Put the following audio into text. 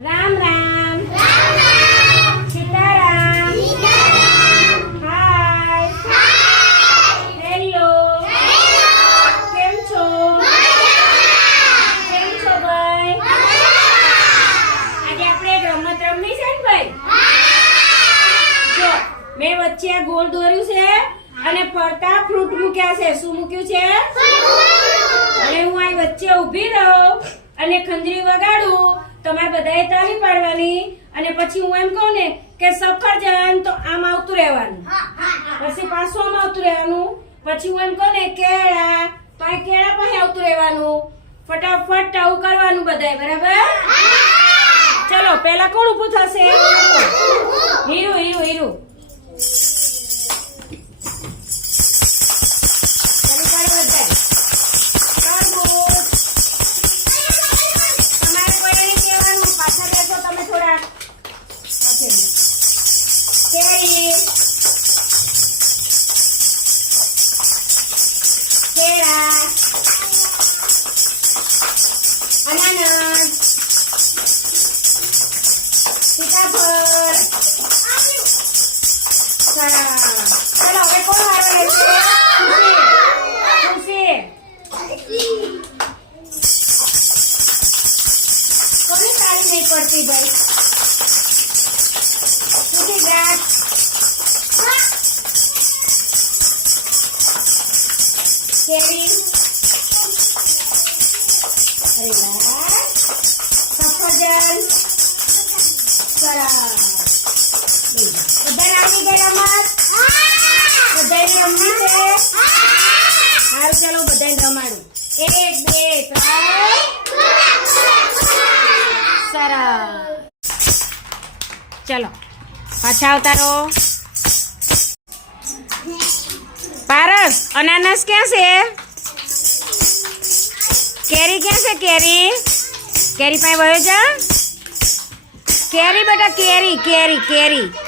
Ram Ram. Sitaram. Hi. Hello. કેમ છો? કેમ છો ભાઈ? આજે આપણે એક રમત રમવી છે ને ભાઈ? જો મેં વચ્ચે આ ગોળ દોર્યું છે અને ફરતા ફ્રૂટ મૂક્યા છે. શું મૂક્યું છે? અને હું અહીં વચ્ચે ઊભી રહું અને ખંજરી વગાડું તમારે બધાએ તાલી પાડવાની અને પછી હું એમ કહું ને કે સફરજન તો આમ આવતું રહેવાનું. પછી પાછું આમ આવતું રહેવાનું. પછી હું એમ કહું ને કેળા તો અહીં કેળા પાસે આવતું રહેવાનું. ફટાફટ આવું કરવાનું બધાએ બરાબર? ચલો પહેલા કોણ ઊભું થશે? હીરું હીરું હીરુ. કેરી કેળા અનાનસ સીતાફળ. ચાલો હવે કોણ વાળો ખુશી કોની તાળી નહીં પડતી ભાઈ કેરી અરે વાહ સફરજન સરસ બધાને આવડી ગઈ રમત બધાને રમવી સારું ચાલો બધાને રમાડું એક બે ત્રણ સરસ. ચલો, પાછા આવતા રહો. પારસ, અનાનસ ક્યાં છે? કેરી ક્યાં છે, કેરી? કેરી પાસે વયો જા. કેરી બેટા, કેરી કેરી કેરી.